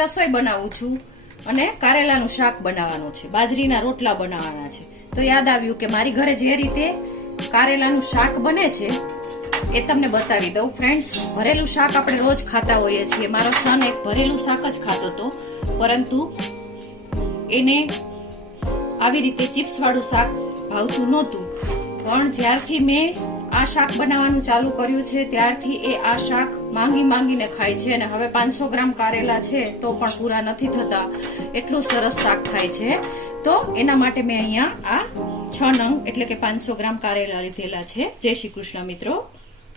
રસોઈ બનાવું છું અને કારેલાનું શાક બનાવવાનું છે, બાજરીના રોટલા બનાવવાના છે. તો યાદ આવ્યું કે મારી ઘરે જે રીતે કારેલાનું શાક બને છે એ તમને બતાવી દઉં. ફ્રેન્ડ્સ, ભરેલું શાક આપણે રોજ ખાતા હોઈએ છીએ. મારો સન એક ભરેલું શાક જ ખાતો હતો, પરંતુ એને આવી રીતે ચિપ્સ વાળું શાક ભાવતું નહોતું. પણ જ્યારથી મેં આ શાક બનાવવાનું ચાલુ કર્યું છે ત્યારથી એ આ શાક માંગીને ખાય છે. અને હવે 500 ગ્રામ કારેલા છે તો પણ પૂરા નથી થતા, એટલું સરસ શાક થાય છે. તો એના માટે મેં અહીંયા આ 6 નંગ એટલે કે 500 ગ્રામ કારેલા લીધેલા છે. જય શ્રી કૃષ્ણ મિત્રો,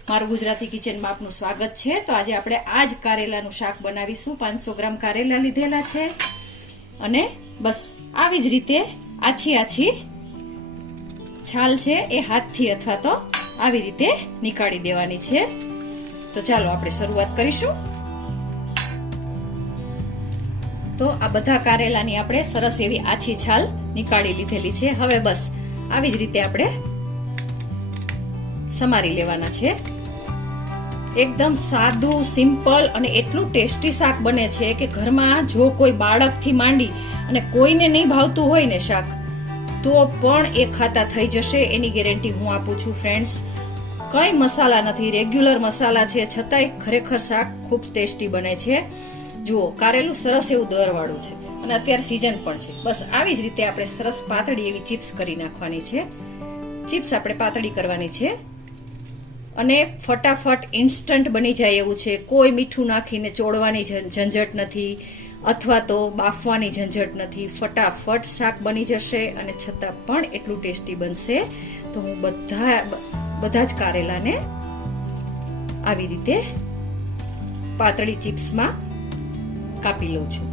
મારું ગુજરાતી કિચનમાં આપનું સ્વાગત છે. તો આજે આપણે આ જ કારેલાનું શાક બનાવીશું. 500 ગ્રામ કારેલા લીધેલા છે અને બસ આવી જ રીતે આછી છાલ છે એ હાથથી અથવા તો આવી રીતે નીકાળી દેવાની છે. તો ચાલો આપણે શરૂઆત કરીશું. તો આ બધા કારેલાની આપણે સરસ એવી આછી છાલ નીકાળી લીધેલી છે. હવે બસ આવી જ રીતે આપણે સમારી લેવાના છે. એકદમ સાદું, સિમ્પલ અને એટલું ટેસ્ટી શાક બને છે કે ઘરમાં જો કોઈ બાળકથી માંડી અને કોઈને નહીં ભાવતું હોય ને શાક, તો પણ એ ખાતા થઈ જશે, એની ગેરંટી હું આપું છું. ફ્રેન્ડ્સ, કઈ મસાલા નથી, રેગ્યુલર મસાલા છે, છતાંય ખરેખર શાક ખૂબ ટેસ્ટી બને છે. જુઓ, કારેલું સરસ એવું દરવાળું છે અને અત્યારે સિઝન પણ છે. બસ આવી જ રીતે આપણે સરસ પાતળી એવી ચિપ્સ કરી નાખવાની છે. ચિપ્સ આપણે પાતળી કરવાની છે અને ફટાફટ ઇન્સ્ટન્ટ બની જાય એવું છે. કોઈ મીઠું નાખીને ચોળવાની ઝંઝટ નથી અથવા તો બાફવાની ઝંઝટ નથી. ફટાફટ શાક બની જશે અને છતાં પણ એટલું ટેસ્ટી બનશે. તો હું બધા જ કારેલાને આવી રીતે પાતળી ચિપ્સમાં કાપી લઉં છું.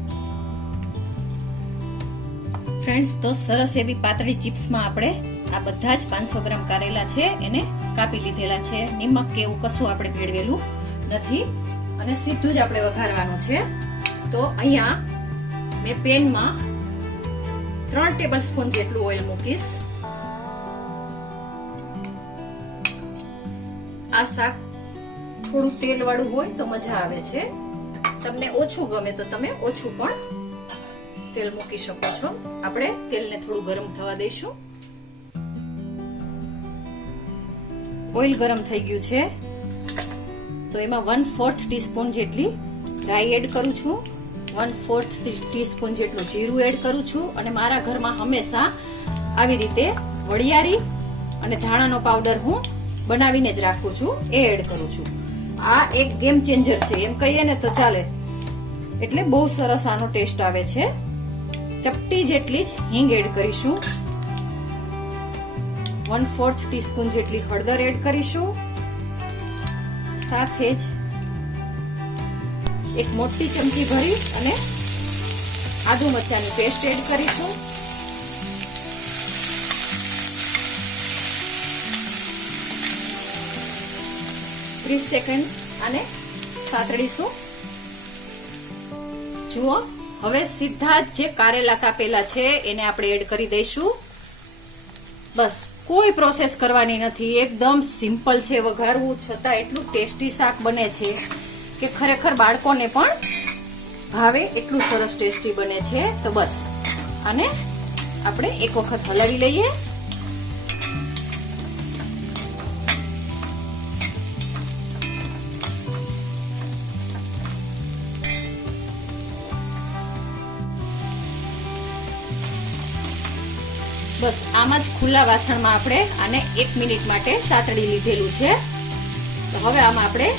ફ્રેન્ડ્સ, તો સરસ એવી પાતળી ચિપ્સમાં આપણે આ બધા જ 500 ગ્રામ કારેલા છે એને કાપી લીધેલા છે. નિમક કે એવું કશું આપણે ભેળવેલું નથી અને સીધું જ આપણે વઘારવાનું છે. તો અહીંયા મેં પેનમાં 3 ટેબલ સ્પૂન જેટલું ઓઇલ મૂકીશ. આ શાક થોડું તેલ વાળું હોય તો મજા આવે છે. તમને ઓછું ગમે તો તમે ઓછું પણ તેલ મૂકી શકો છો. આપણે તેલને થોડું ગરમ થવા દઈશું. ઓઇલ ગરમ થઈ ગયું છે તો એમાં 1/4 ટીસ્પૂન જેટલી રાઈ એડ કરું છું, 1/4 ટીસ્પૂન જેટલું જીરું એડ કરું છું અને મારા ઘરમાં હંમેશા આવી રીતે વરિયાળી અને ધાણાનો પાવડર હું બનાવીને જ રાખું છું, એ એડ કરું છું. આ એક ગેમ ચેન્જર છે એમ કહીએ ને તો ચાલે, એટલે બહુ સરસ આનો ટેસ્ટ આવે છે. ચપટી જેટલી જ હિંગ એડ કરીશું, 1/4 ટીસ્પૂન જેટલી હળદર એડ કરીશું, સાથે જ એક મોટી ચમચી ભરી અને આદુ મરચાંની પેસ્ટ એડ કરીશું. ત્રીસ સેકન્ડ આને સાતળીશું. જુઓ, હવે સીધા જ જે કારેલા કાપેલા છે એને આપણે એડ કરી દઈશું. બસ કોઈ પ્રોસેસ કરવાની નથી, એકદમ સિમ્પલ છે વઘારવું, છતાં એટલું ટેસ્ટી શાક બને છે કે ખરેખર બાળકોને પણ ભાવે એટલું સરસ ટેસ્ટી બને છે. તો બસ આને આપણે એક વખત હલાવી લઈએ. બસ આમાં જ ખુલ્લા વાસણમાં આપણે આને 1 મિનિટ માટે સાતળી લીધેલું છે. તો હવે આમાં આપણે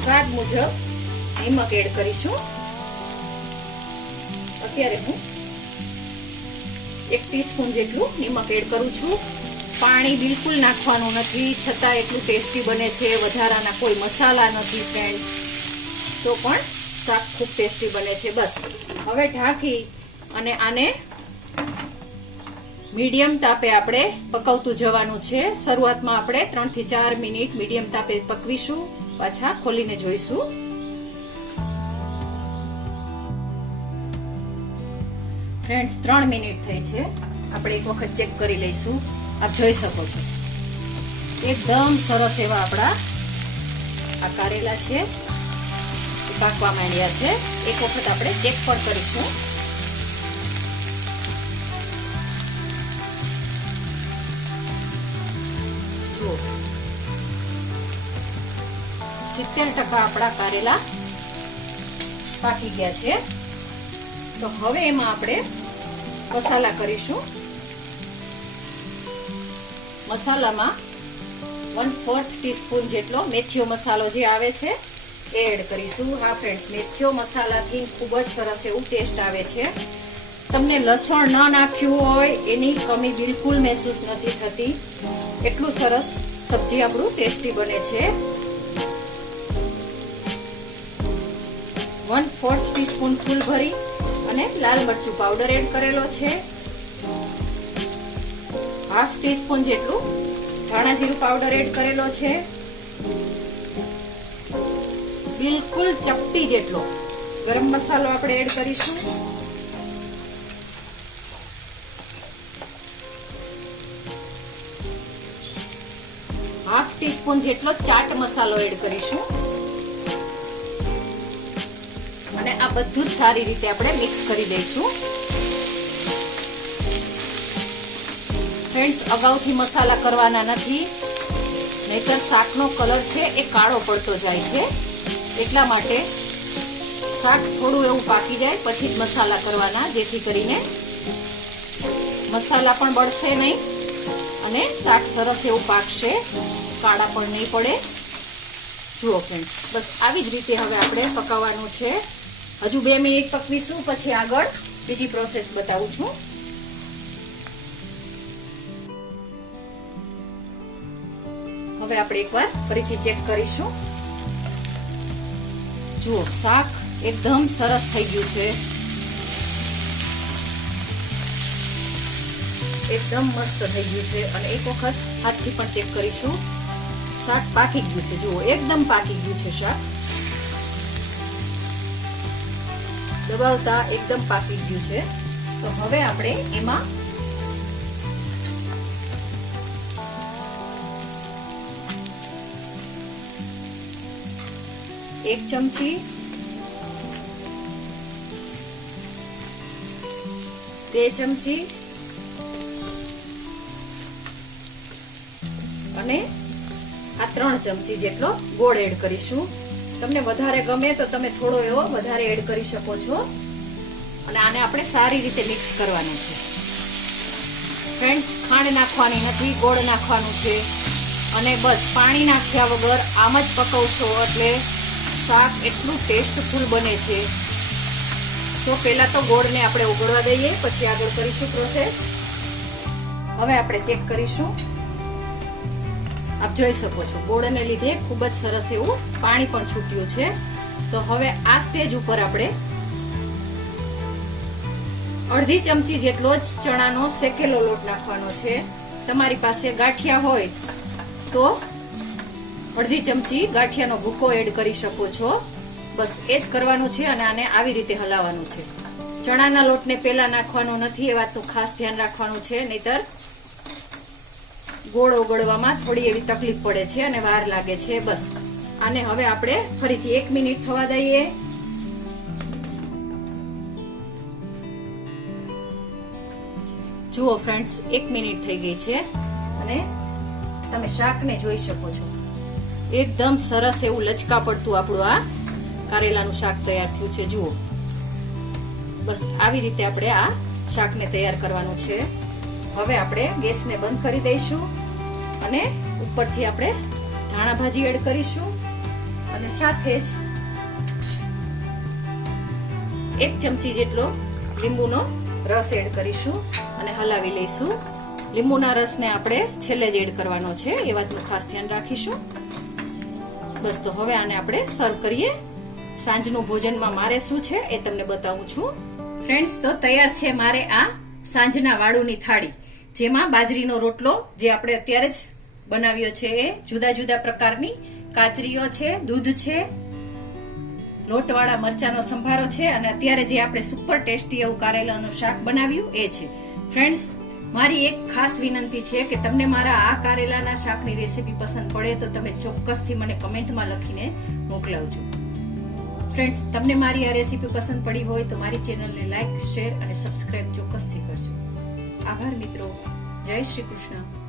સ્વાદ મુજબ નિમક એડ કરીશું. અત્યારે હું 1 ટીસ્પૂન જેટલું નિમક એડ કરું છું. પાણી બિલકુલ નાખવાનું નથી, છતાં એટલું ટેસ્ટી બને છે. વધારાના કોઈ મસાલા નથી ફ્રેન્ડ્સ, તો પણ શાક ખૂબ ટેસ્ટી બને છે. બસ હવે ઢાંકી અને આને મીડિયમ તાપે આપણે પકવતું જવાનું છે. શરૂઆતમાં આપણે 3 થી 4 મિનિટ મીડિયમ તાપે પકવીશું, પાછા ખોલીને જોઈશું. ફ્રેન્ડ્સ, 3 મિનિટ થઈ છે. આપણે એક વખત ચેક કરી લઈશું. આપ જોઈ શકો છો એકદમ સરસ એવા આપણા આ કારેલા છે, પાકવા માંડ્યા છે. એક વખત આપણે ચેક પણ કરીશું. જુઓ 70% આપણા કારેલા પાકી ગયા છે. તો હવે એમાં આપણે મસાલા કરીશું. મસાલામાં 1/4 ટીસ્પૂન જેટલો મેથીયો મસાલો જે આવે છે એ એડ કરીશું. હા ફ્રેન્ડ્સ, મેથીયો મસાલાથી ખૂબ જ સરસ એવું ટેસ્ટ આવે છે. તમને લસણ ન નાખ્યું હોય એની કમી બિલકુલ મહેસૂસ નથી થતી. એટલું સરસ સબ્જી આપણું ટેસ્ટી બને છે. 1/4 ટીસ્પૂન ફૂલ ભરી અને લાલ મરચું પાવડર એડ કરેલો છે. 1/2 ટીસ્પૂન જેટલું ધાણા જીરું પાવડર એડ કરેલો છે. બિલકુલ ચપટી જેટલો ગરમ મસાલો આપણે એડ કરીશું. ½ ટીસ્પૂન જેટલો ચાટ મસાલો એડ કરીશું. અને આ બધું જ સારી રીતે આપણે મિક્સ કરી દઈશું. ફ્રેન્ડ્સ, અગાઉથી મસાલા કરવાના નથી, નહીતર શાકનો કલર છે એ કાળો પડતો જાય છે. એટલા માટે શાક થોડું એવું પાકી જાય પછી જ મસાલા કરવાના, જેથી કરીને મસાલા પણ બળશે નહીં અને શાક સરસ એવું પાકશે, કાળા પણ નહીં પડે. જુઓ ફ્રેન્ડ્સ, બસ આવી જ રીતે હવે આપણે પકાવવાનું છે. હજુ 2 મિનિટ પકવીશું, પછી આગળ બીજી પ્રોસેસ બતાવું છું. હવે આપણે એકવાર ફરીથી ચેક કરીશું. જુઓ, શાક એકદમ સરસ થઈ ગયું છે. એકદમ મસ્ત થઈ ગયું છે. અને એક વખત હાથથી પણ ચેક કરીશું. શાક પાકી ગયું છે. જુઓ, એકદમ પાકી ગયું છે શાક. દબાવતા એકદમ પાકી ગયું છે. તો હવે આપણે એમાં એક ચમચી, 2 ચમચી અને આ 3 ચમચી જેટલો ગોળ એડ કરીશું. તમને વધારે ગમે તો તમે થોડો એવો વધારે એડ કરી શકો છો. અને આને આપણે સારી રીતે મિક્સ કરવાનું છે. ફ્રેન્ડ્સ, ખાંડ નાખવાની નથી, ગોળ નાખવાનું છે. અને બસ પાણી નાખ્યા વગર આમ જ પકવશો એટલે શાક એટલું ટેસ્ટફુલ બને છે. તો પહેલા તો ગોળને આપણે ઉગળવા દઈએ, પછી આગળ કરીશું પ્રોસેસ. હવે આપણે ચેક કરીશું. આપ જોઈ શકો છો ગોળને લીધે ખૂબ જ સરસ એવું પાણી પણ છૂટ્યું છે. તો હવે આ સ્ટેજ ઉપર આપણે અડધી ચમચી જેટલો જ ચણાનો શેકેલો લોટ નાખવાનો છે. તમારી પાસે ગાંઠિયા હોય તો અડધી ચમચી ગાંઠિયાનો ભૂકો એડ કરી શકો છો. બસ એ જ કરવાનું છે. અને આને આવી રીતે હલાવવાનું છે. ચણાના લોટને પહેલા નાખવાનો નથી, એ વાતનું ખાસ ધ્યાન રાખવાનું છે, નહીતર ગોળ ઓગળવામાં થોડી એવી તકલીફ પડે છે અને વાર લાગે છે. બસ આને હવે આપણે ફરીથી 1 મિનિટ થવા દઈએ. જુઓ ફ્રેન્ડ્સ, 1 મિનિટ થઈ ગઈ છે અને તમે શાકને જોઈ શકો છો. એકદમ સરસ એવું લચકા પડતું આપણું આ કારેલાનું શાક તૈયાર થયું છે. જુઓ, બસ આવી રીતે આપણે આ શાકને તૈયાર કરવાનું છે. હવે આપણે ગેસને બંધ કરી દઈશું અને ઉપરથી આપણે ધાણા ભાજી એડ કરીશું અને સાથે જ 1 ચમચી જેટલો લીંબુનો રસ એડ કરીશું અને હલાવી લઈશું. લીંબુના રસને આપણે છેલ્લે જ એડ કરવાનો છે, એ વાતનું ખાસ ધ્યાન રાખીશું. બસ તો હવે આને આપણે સર્વ કરીએ. સાંજનું ભોજનમાં મારે શું છે એ તમને બતાવું છું. ફ્રેન્ડ્સ, તો તૈયાર છે મારે આ સાંજના વાળુની થાળી, જેમાં બાજરીનો રોટલો જે આપણે અત્યારે જ બનાવ્યો છે, એ જુદા જુદા પ્રકારની કાચરીઓ છે, દૂધ છે, લોટવાળા મરચાનો સંભારો છે અને અત્યારે જે આપણે સુપર ટેસ્ટી એવું કારેલાનું શાક બનાવ્યું એ છે. ફ્રેન્ડ્સ, મારી એક ખાસ વિનંતી છે કે તમને મારા આ કારેલાના શાકની રેસીપી પસંદ પડે તો તમે ચોક્કસથી મને કમેન્ટમાં લખીને મોકલાવજો. ફ્રેન્ડ્સ, તમને મારી આ રેસીપી પસંદ પડી હોય તો મારી ચેનલને લાઈક, શેર અને સબસ્ક્રાઇબ ચોક્કસથી કરજો. આભાર મિત્રો. જય શ્રી કૃષ્ણ.